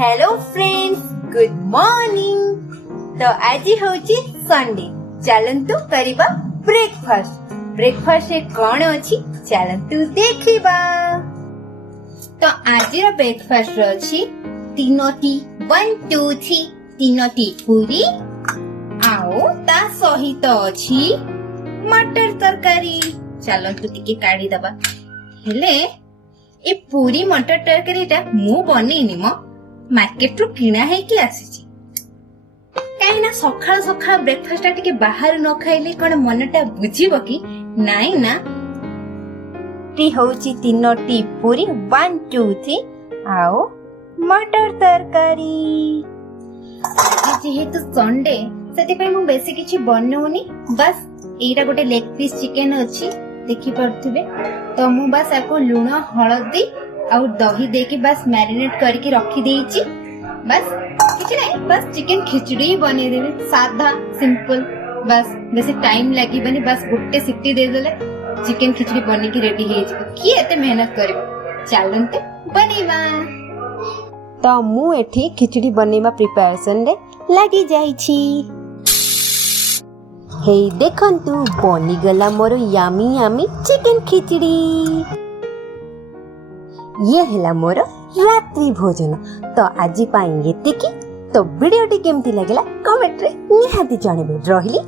Hello friends, good morning. तो आज होची संडे, चलंतु करिबा ब्रेकफास्ट। ब्रेकफास्ट रे कोन अछि चलंतु देखिबा। तो आज रो ब्रेकफास्ट रो अछि तीनोटी 1 2 3 तीनोटी पूरी आओ ता सहित अछि मटर तरकारी। चलंतु टिके काढी दबा। हेले ए पूरी मटर तरकारीटा मु बनेनी मो मार्केट रो किना है कि आसीची। काहे ना सखाळ सखाळ ब्रेकफास्ट टिके बाहर न खाइले कोन मनटा बुझिबो कि नाइ ना। टी होची तीनोटी पूरी 1 2 3 आओ मटर तरकारी। आज जेहेतु संडे सेति पे मु बेसी किछि बनौनी, बस एटा गोटे लेग पीस चिकन अछि देखि परथिबे। तो मु बस आको लूण हळदी और दही देके बस मैरिनेट करके रखी देइची। बस किछ नै, बस चिकन खिचड़ी बने देबे, सादा सिंपल। बस बेसी टाइम लागिबनी, बस गुट्टे सिटी दे देले चिकन खिचड़ी बने की रेडी हे जिवो। की एते मेहनत करबो, चलंते बनेबा। तो मु एठी खिचड़ी बनेबा प्रिपरेशन रे लागि जाईछी। हे देखंतु बनी गला मोर यामी यामी चिकन खिचड़ी। ये हैला मोर रात्रि भोजन। तो आज पाई एतिकी। तो वीडियोटी केमती लागला कमेंट रे निहाती जणेबे। रहिली,